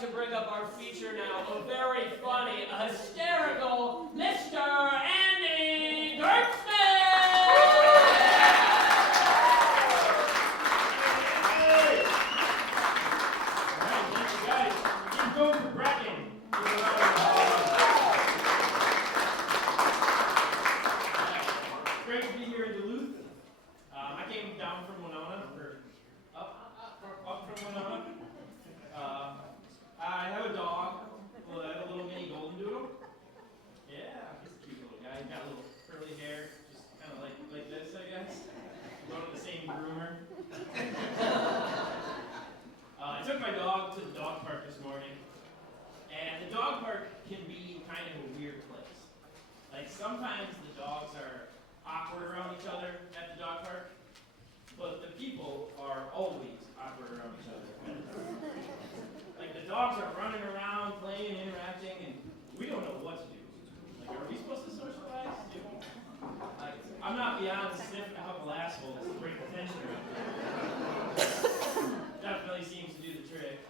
like to bring up our feature now, a very funny, hysterical Mr. Andy Gertzman! Guys, keep going for bragging. Great to be here in Duluth. I came down from Winona, or up from Winona. I have a dog, a little mini golden doodle. Yeah, he's a cute little guy. He's got a little curly hair, just kind of like this, I guess. Going to the same groomer. I took my dog to the dog park this morning, and the dog park can be kind of a weird place. Like, sometimes the dogs are awkward around each other at the dog park, but the people are always awkward around each other. Like, the dogs are running around, playing, interacting, and we don't know what to do. Like, are we supposed to socialize? Like, I'm not beyond sniffing a couple assholes to break the tension around here. Definitely seems to do the trick.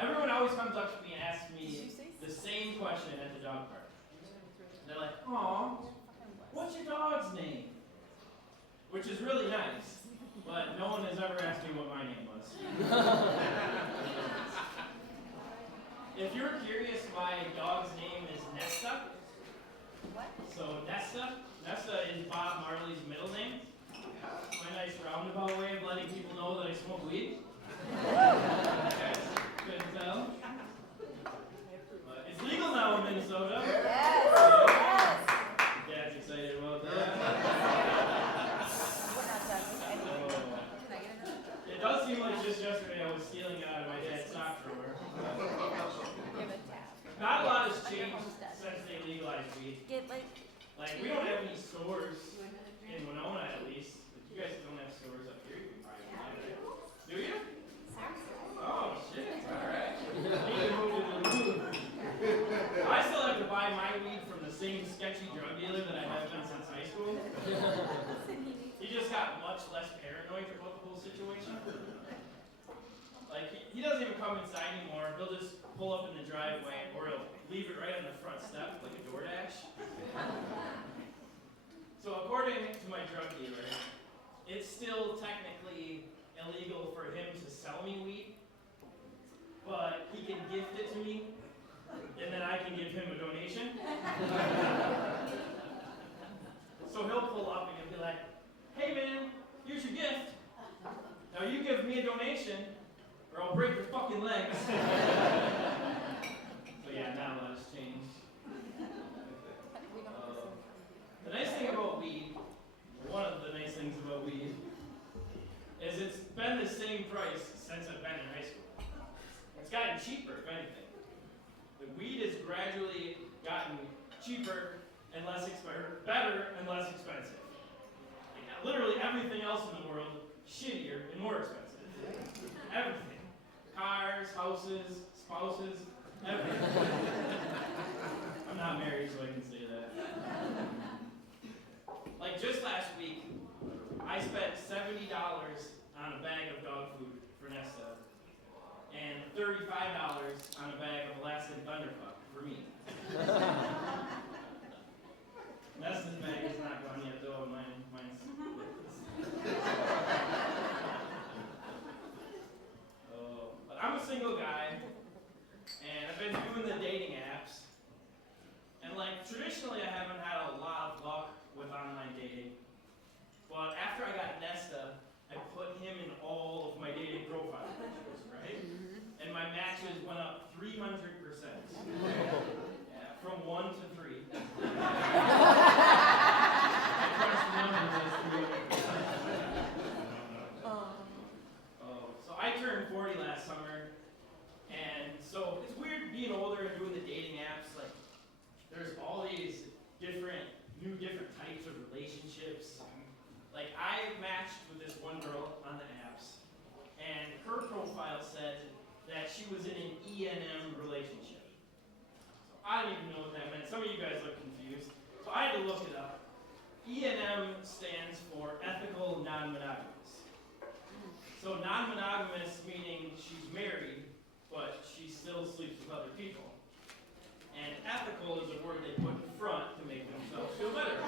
Everyone always comes up to me and asks me the same question at the dog park. They're like, "Aw, what's your dog's name?" Which is really nice, but no one has ever asked me what my name was. If you're curious, my dog's name is Nesta. What? So Nesta is Bob Marley's middle name. My nice roundabout way of letting people know that I smoke weed. Okay, couldn't tell. But it's legal now in Minnesota. Yes. Dad's excited about that. We're not done. Can I get another? It does seem like just yesterday I was stealing it out of my dad's sock drawer. Give a tap. Not a lot has changed since they legalized weed. Get like. Like, we don't have any stores in Winona, at least. You guys don't have stores up here. You can buy them, right? Do you? Oh, shit. All right. Need to move to Duluth. I still have to buy my weed from the same sketchy drug dealer that I have been since high school. He just got much less paranoid about the whole situation. Like, he doesn't even come inside anymore. He'll just pull up in the driveway, or he'll leave it right on the front step, like a DoorDash. So according to my drug dealer, it's still technically illegal for him to sell me weed, but he can gift it to me, and then I can give him a donation. So he'll pull up and he'll be like, "Hey man, here's your gift. Now you give me a donation, or I'll break your fucking legs." So yeah, not a lot has changed. The nice thing about weed, one of the nice things about weed, is it's been the same price since I've been in high school. It's gotten cheaper, if anything. The weed has gradually gotten cheaper and less expensive, better and less expensive. Like, literally everything else in the world, shittier and more expensive. Everything. Cars, houses, spouses, everything. I'm not married, so I can say that. Like, just last week, I spent $70 on a bag of dog food for Nesta, and $35 on a bag of Alaskan Thunderfuck for me. Nesta's bag is not gone yet, though, and mine's but I'm a single guy, and I've been doing the dating apps, and like, traditionally I haven't had a lot of luck with online dating, but after I got Nesta, I put him in all of my dating profile pictures, right? And my matches went up 300%. Yeah, from 1 to 3. I crunched the numbers as 300%. So I turned 40 last summer, and so it's weird being older and doing the dating apps. Like, there's all these different types of relationships. Like, I matched with this one girl on the apps, and her profile said that she was in an E&M relationship. So I don't even know what that meant. Some of you guys look confused. So I had to look it up. E&M stands for ethical non-monogamous. So non-monogamous meaning she's married, but she still sleeps with other people. And ethical is a word they put in front to make themselves feel better.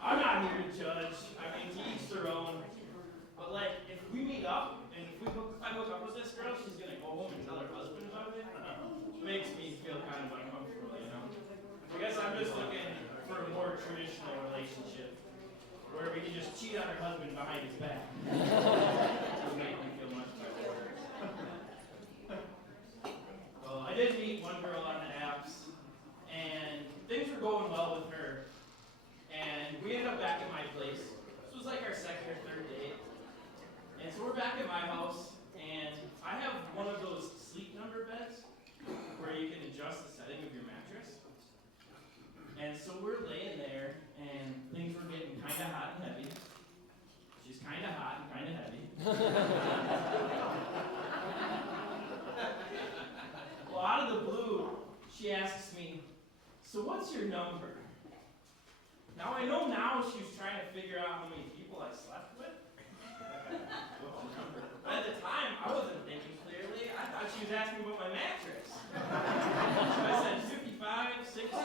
I'm not here to judge. I mean, to each their own. But like, if we meet up and if I hook up with this girl, she's gonna go home and tell her husband about it. Makes me feel kind of uncomfortable, you know. I guess I'm just looking for a more traditional relationship where we can just cheat on her husband behind his back. It would make me feel much better. Well, I did meet one girl on the apps, and things were going well with her. And we ended up back at my place. This was like our second or third date. And so we're back at my house, and I have one of those sleep number beds where you can adjust the setting of your mattress. And so we're laying there, and things were getting kind of hot and heavy. She's kind of hot and kind of heavy. Well, out of the blue, she asks me, "So what's your number?" Now I know now she was trying to figure out how many people I slept with. But at the time, I wasn't thinking clearly. I thought she was asking about my mattress. So I said 55, 60.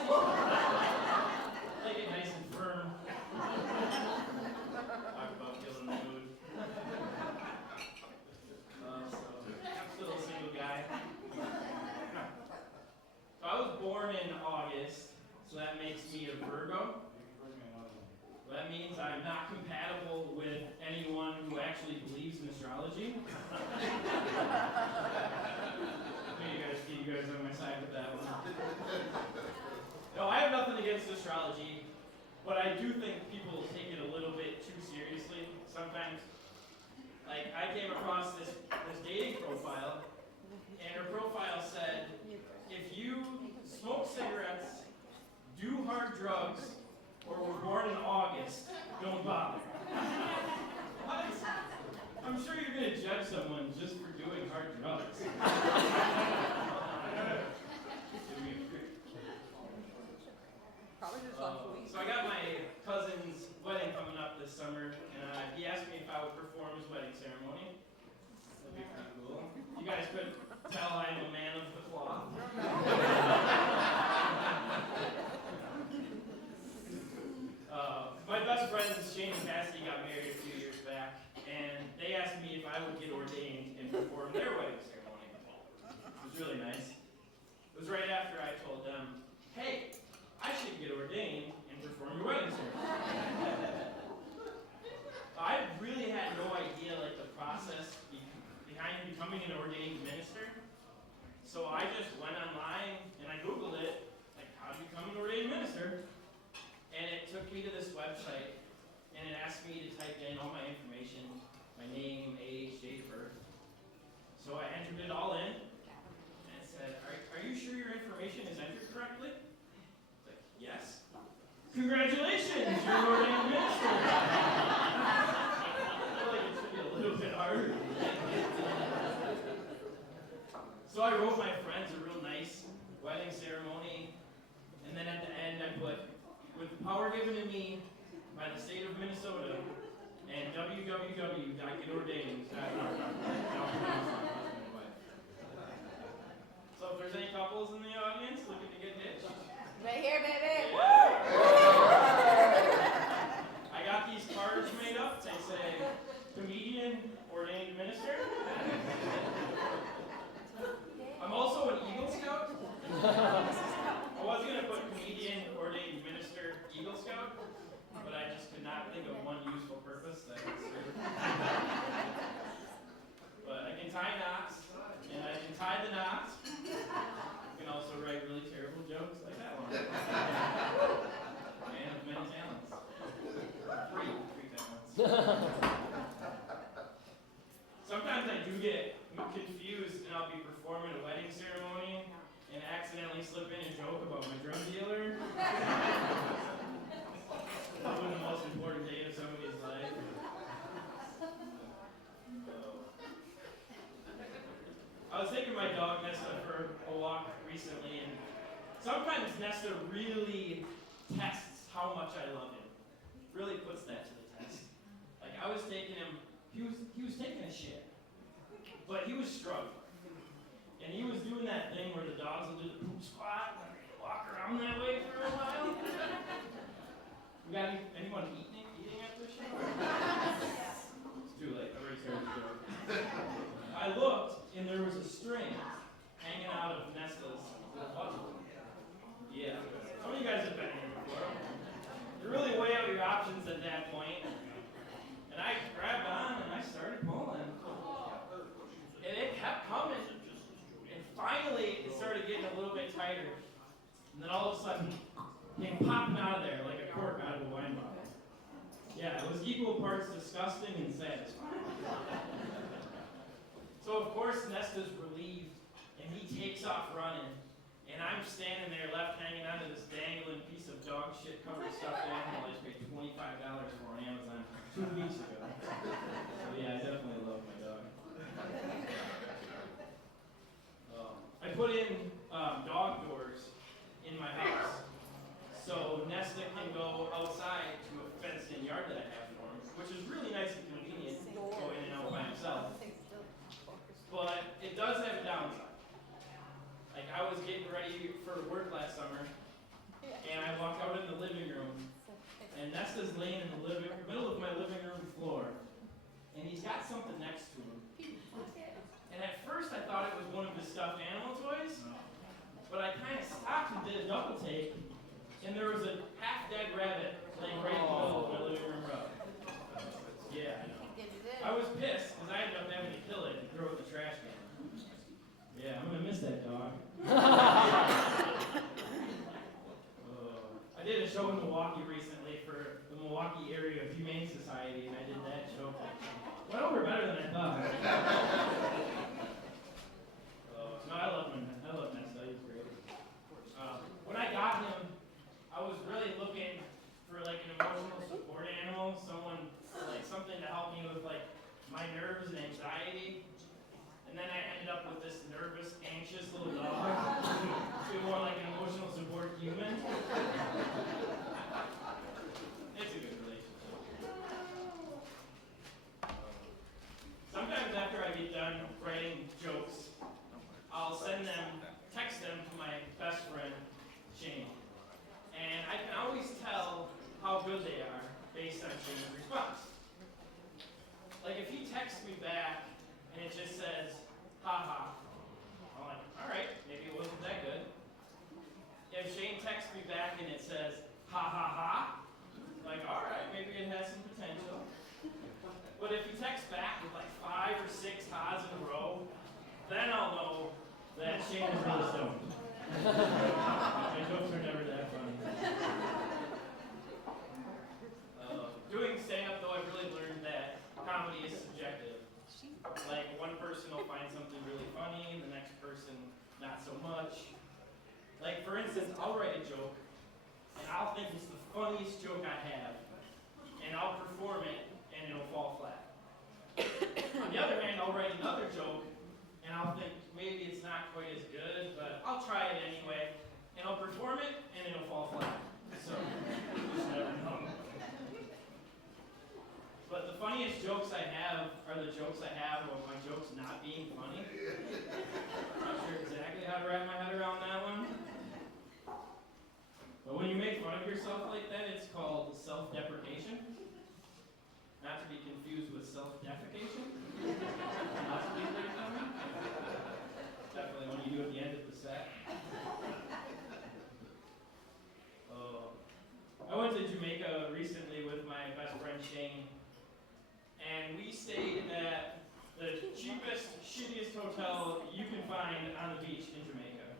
Like it nice and firm. Talk about killing the mood. So I'm still a single guy. So I was born in August, so that makes me a Virgo. That means I'm not compatible with anyone who actually believes in astrology. You guys on my side with that one. No, I have nothing against astrology, but I do think people take it a little bit too seriously sometimes. Like, I came across this dating profile, and her profile said, if you smoke cigarettes, do hard drugs, or were born in August, don't bother. What? I'm sure you're going to judge someone just for doing hard drugs. Probably just last week. So I got my cousin's wedding coming up this summer, and he asked me if I would perform his wedding ceremony. That'd be pretty cool. You guys could tell I'm a man of the cloth. My best friends, Shane and Cassidy, got married a few years back, and they asked me if I would get ordained and perform their wedding ceremony. It was really nice. It was right after I told them, hey, I should get ordained and perform your wedding ceremony. I really had no idea like the process behind becoming an ordained minister. So I just went online and I Googled it, like how to become an ordained minister. And it took me to this website, and it asked me to type in all my information, my name, age, date of birth. So I entered it all in, and it said, are you sure your information is entered correctly? It's like, yes. Congratulations, you're an ordained minister. I feel like it should be a little bit harder. So I wrote my friends a real nice wedding ceremony, and then at the end I put, with the power given to me by the state of Minnesota and www.getordained.org. So if there's any couples in the audience looking to get hitched, Right here, baby. I got these cards made up. They say, comedian, ordained minister. I'm also an Eagle Scout. I was going to put comedian, ordained minister, Eagle Scout, but I just could not think of one useful purpose that would serve. But I can tie knots, and I can tie the knots. I can also write really terrible jokes like that one. Man of many talents. Three talents. Sometimes I do get confused, and I'll be performing a wedding ceremony and accidentally slip in a joke about my drug dealer. Probably the most important day of somebody's life. I was taking my dog Nesta for a walk recently, and sometimes Nesta really tests how much I love him. Really puts that to the I was taking him, he was taking a shit, but he was struggling. And he was doing that thing where the dogs will do the poop squat and walk around that way for a while. We got anyone eating at this show? It's too late. I already started the joke. I looked, and there was a string hanging out of Nesta's butthole. Yeah. Some of you guys have been here before. You really weigh out your options at that point. And I grabbed on, and I started pulling. And it kept coming. And finally, it started getting a little bit tighter. And then all of a sudden, it came popping out of there like a cork out of a wine bottle. Yeah, it was equal parts disgusting and satisfying. So of course, Nesta's relieved, and he takes off running. And I'm standing there left hanging onto this dangling piece of dog shit covered stuffed animal I just paid $25 for on Amazon 2 weeks ago. So yeah, I definitely love my dog. I put in dog doors in my house, so Nesta can go outside to a fenced-in yard that I have for him, which is really nice and convenient, go in and out by himself. But it does have a downside. Like, I was getting ready for work last summer, and I walked out in the living room, and Nesta's laying in the middle of my living room floor, and he's got something next to him. And at first I thought it was one of his stuffed animal toys, but I kind of stopped and did a double take, and there was a half-dead rabbit laying right in the middle of my living room rug. Yeah, I know. I was pissed, because I ended up having to kill it and throw it in the trash can. Yeah, I'm going to miss that dog. I did a show in Milwaukee recently for the Milwaukee Area Humane Society, and I did that show. Went over better than I thought. No, I love Nesta. He was great. When I got him, I was really looking for like an emotional support animal, something to help me with like my nerves and anxiety. And then I ended up with this nervous, anxious little dog. Feel more like an emotional support human. It's a good relationship. Sometimes after I get done writing jokes, I'll text them to my best friend, Shane. And I can always tell how good they are based on Shane's response. Like if he texts me back and it just says, haha, I'm like, all right, maybe it wasn't that good. If Shane texts me back and it says, ha ha ha, like, all right, maybe it has some potential. But if he texts back with like 5 or 6 ha's in a row, then I'll know that Shane is really stoned. My jokes are never that funny. Doing stand-up, though, I've really learned that comedy is subjective. Like, one person will find something really funny, the next person not so much. Like, for instance, I'll write a joke, and I'll think it's the funniest joke I have, and I'll perform it, and it'll fall flat. On the other hand, I'll write another joke, and I'll think maybe it's not quite as good, but I'll try it anyway, and I'll perform it, and it'll fall flat. So, you just never know. But the funniest jokes I have are the jokes I have about my jokes not being funny. I'm not sure exactly how to wrap my head around that one. But when you make fun of yourself like that, it's called self-deprecation. Not to be confused with self-defecation. Lots of people are coming. Definitely one you do at the end of the set. I went to Jamaica recently with my best friend Shane. And we stayed at the cheapest, shittiest hotel you can find on the beach in Jamaica.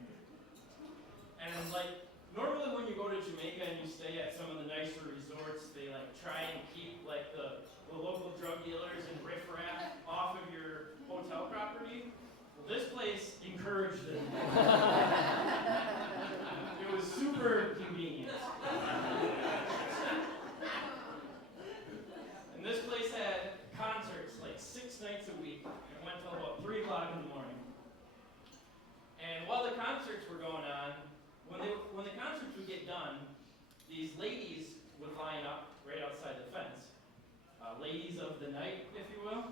And like, normally when you go to Jamaica and you stay at some of the nicer resorts, they like try and keep like the local drug dealers and riffraff off of your hotel property. Well, this place encouraged it. It was super convenient. And this place had concerts like 6 nights a week. It went till about 3 o'clock in the morning. And while the concerts were going on, when the concerts would get done, these ladies would line up right outside the fence ladies of the night, if you will.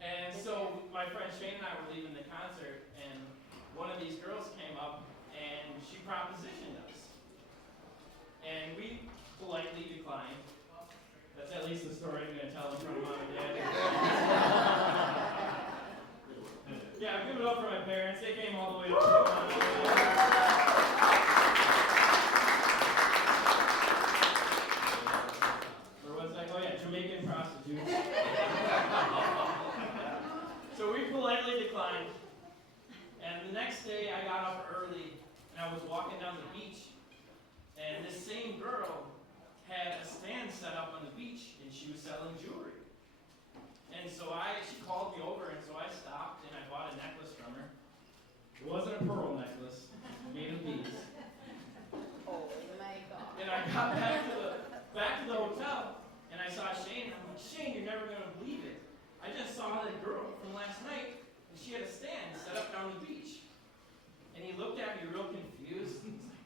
And so my friend Shane and I were leaving the concert, and one of these girls came up, and she propositioned us. And we politely declined. That's at least the story I'm going to tell in front of mom and dad. Yeah, give it up for my parents. They came all the way up. Where was I? Oh yeah, Jamaican prostitutes. So we politely declined. And the next day I got up early and I was walking down the beach. And this same girl had a stand set up on the beach and she was selling jewelry. And so she called me over, and so I stopped and I bought a necklace from her. It wasn't a pearl necklace, made of beads. Oh my God. And I got back to the hotel, and I saw Shane, and I'm like, Shane, you're never gonna believe it. I just saw that girl from last night, and she had a stand set up down the beach. And he looked at me real confused, and he's like,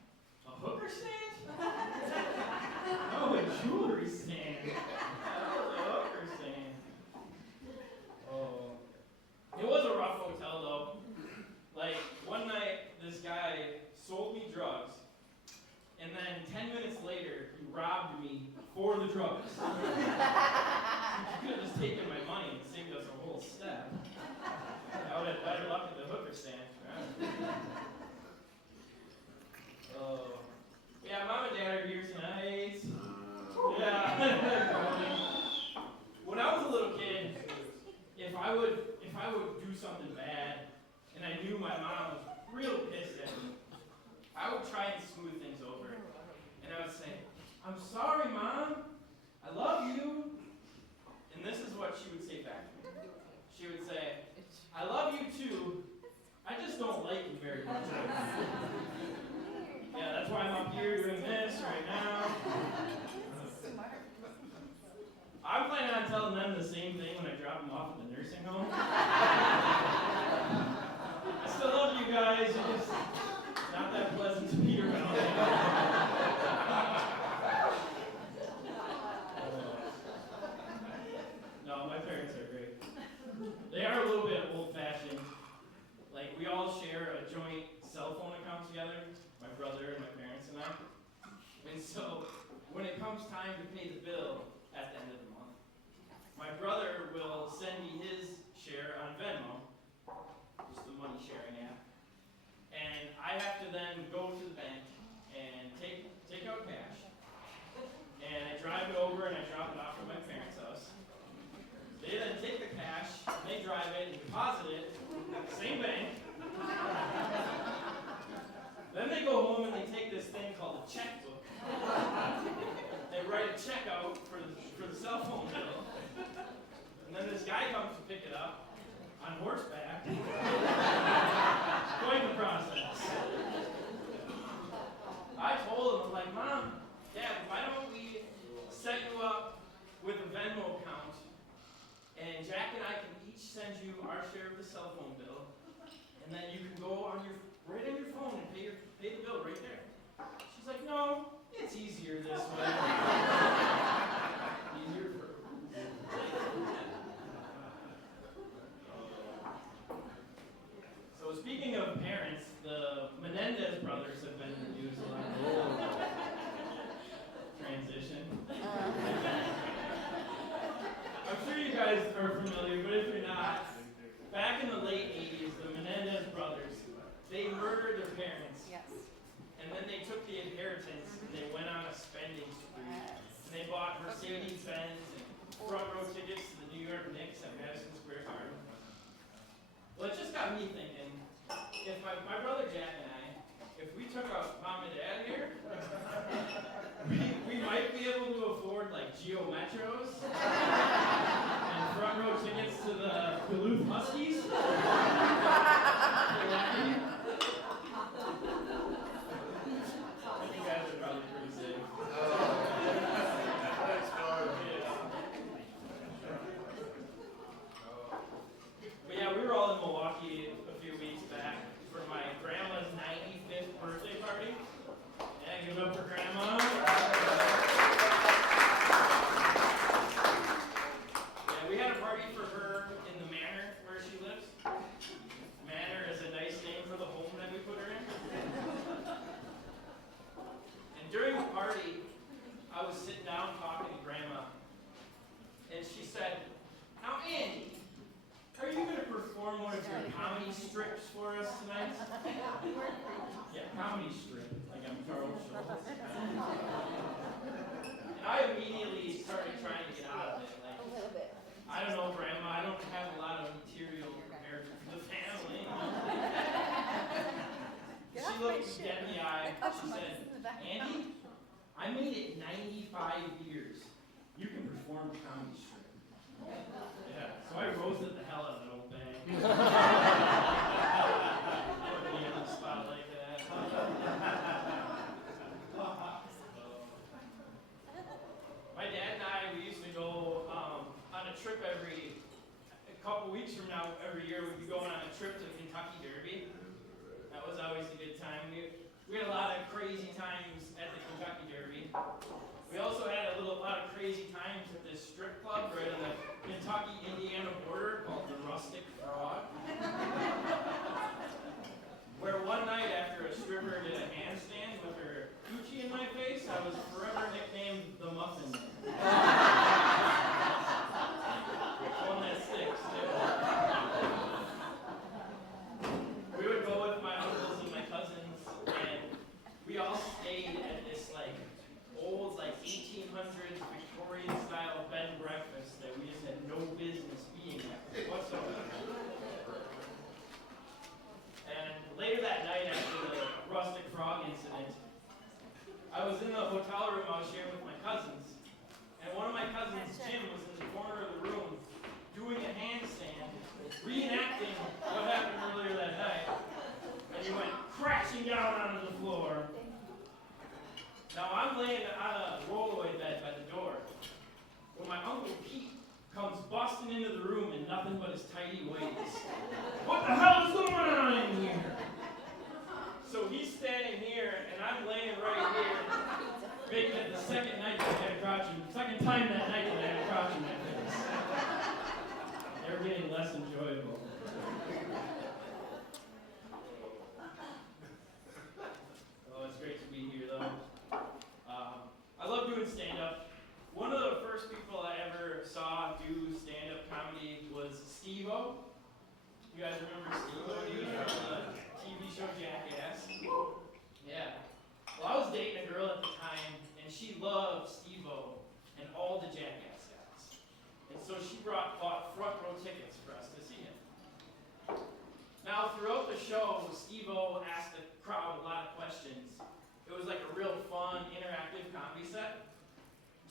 a hooker stand? Oh, a jewelry stand. That was a hooker stand. Oh. It was a rough hotel, though. Like, one night, this guy sold me drugs, and then 10 minutes later, he robbed me for the drugs. He could have just taken my money and saved us a whole step. I would have better luck at the hooker stand. Oh. Yeah, mom and dad are here tonight. Yeah. When I was a little kid, if I would do something bad, and I knew my mom was real pissed at me, I would try and smooth things over. And I would say, I'm sorry, Mom. I love you. And this is what she would say back to me. She would say, I love you too. I just don't like you very much. Yeah, that's why I'm up here doing this right now. I'm planning on telling them the same thing when I drop them off at the nursing home. I still love you guys. You're just not that pleasant to be around. No, my parents are great. They are a little bit old-fashioned. Like, we all share a joint cell phone account together, my brother and my parents and I. And so, when it comes time to pay the bill at the end of the month, my brother will send me his share on Venmo, just the money sharing app. And I have to then go to the bank and take out cash. And I drive it over and I drop it off at my parents' house. They then take the cash, they drive it and deposit it at the same bank. Then they go home and they take this thing called a checkbook. They write a check out for the cell phone bill. And then this guy comes to pick it up on horseback. Quite the process. I told him, I'm like, Mom, Dad, why don't we set you up with a Venmo account, and Jack and I can each send you our share of the cell phone bill, and then you can go right on your phone and pay the bill right there. She's like, no, it's easier this way. Easier for So speaking of parents, the Menendez brothers have been in the news a lot. Transition. I'm sure you guys are familiar, but if you're not, back in the late 80s, the Menendez brothers, they murdered their parents. Yes. And then they took the inheritance and they went on a spending spree. Yes. And they bought Mercedes-Benz and front row tickets to the New York Knicks at Madison Square Garden. Well, it just got me thinking, if my brother Jack and I, if we took our mom and dad here, we might be able to afford like Geo Metros and front row tickets to the Duluth Huskies. You guys are probably pretty safe. But yeah, we were all in Milwaukee a few weeks back for my grandma's 95th birthday party. Yeah, give it up for Grandma. And I immediately started trying to get out of it. Like, A little bit. I don't know, Grandma, I don't have a lot of material prepared for the family. Get She off my looked me shit. dead in the eye. Oh, She my said, goodness, in the back. Andy, I made it 95 years. You can perform comedy strip. Yeah, so I roasted the hell out of that old bag. Put me in the spot like that. My dad and I, we used to go on a trip a couple weeks from now, every year we'd be going on a trip to Kentucky Derby. That was always a good time. We had a lot of crazy times at the Kentucky Derby. We also had a lot of crazy times at this strip club right on the Kentucky-Indiana border called the Rustic Frog. Where one night after a stripper did a handstand with her coochie in my face, I was forever nicknamed the Muffin Man. One that sticks, too. We would go with my uncles and my cousins, and we all stayed at this old 1800s Victorian style bed and breakfast that we just had no business being at whatsoever. And later that night after the Rustic Frog incident, I was in the hotel room I was sharing with my cousins, and one of my cousins, Jim, was in the corner of the room doing a handstand, reenacting what happened earlier that night, and he went crashing down onto the floor. Now I'm laying on a rollaway bed by the door when my Uncle Pete comes busting into the room in nothing but his tidy ways. What the hell is going on in here? So he's standing here and I'm laying right here, making it the second time that I had a crotch in my face. They were getting less enjoyable. Oh, it's great to be here though. I love doing stand-up. One of the first people I ever saw do stand-up comedy was Steve-O. You guys remember Steve-O? He was from the TV show Jackass. Yeah. Well, I was dating a girl at the time, and she loved Steve-O and all the Jackass guys. And so she bought front row tickets for us to see him. Now, throughout the show, Steve-O asked the crowd a lot of questions. It was like a real fun, interactive comedy set.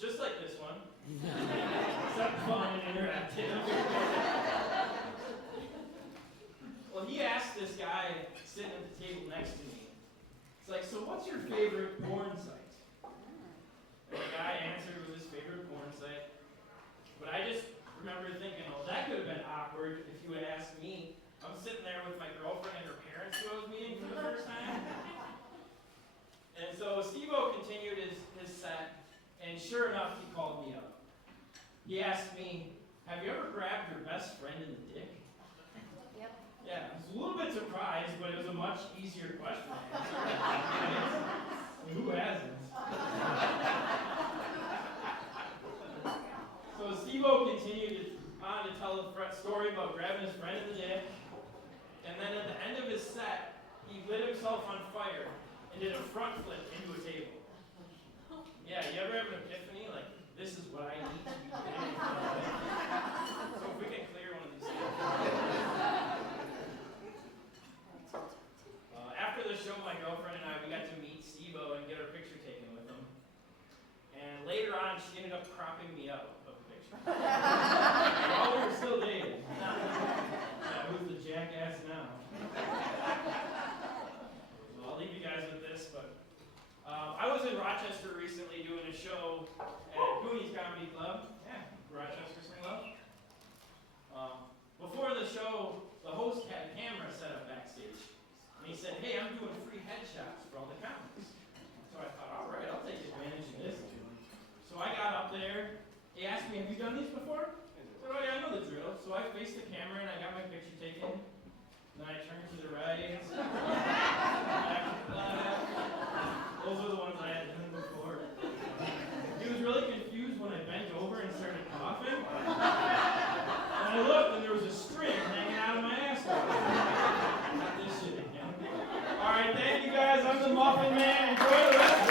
Just like this one. Except fun and interactive. Well, he asked this guy sitting at the table next to me. It's like, so what's your favorite porn site? And the guy answered with his favorite porn site. But I just remember thinking, oh, that could have been awkward if you had asked me. I'm sitting there with my girlfriend and her parents who I was meeting for the first time. And so Steve-O continued his set, and sure enough, he called me up. He asked me, have you ever grabbed your best friend in the dick? Yep. Yeah, I was a little bit surprised, but it was a much easier question to answer. Who hasn't? So Steve-O continued on to tell a story about grabbing his friend in the dick, and then at the end of his set, he lit himself on fire and did a front flip into a table. Yeah, you ever have an epiphany? Like, this is what I need to be doing. So if we can clear one of these things. After the show, my girlfriend and I, we got to meet Steve-O and get our picture taken with him. And later on, she ended up cropping me out of the picture. While we were still dating. Yeah, who's the jackass now? Well, I'll leave you guys with this, but I was in Rochester recently doing a show at Goonies Comedy Club. Yeah, Rochester some love. Before the show, the host had a camera set up backstage. And he said, hey, I'm doing free headshots for all the comics. So I thought, all right, I'll take advantage of this. So I got up there. He asked me, have you done these before? I said, oh yeah, I know the drill. So I faced the camera and I got my picture taken. Then I turned to the right. Back to the left. Those are the ones I had done before. He was really confused when I bent over and started coughing. And I looked and there was a string hanging out of my asshole. Not this shit again. Alright, thank you guys. I'm the Muffin Man. Enjoy the rest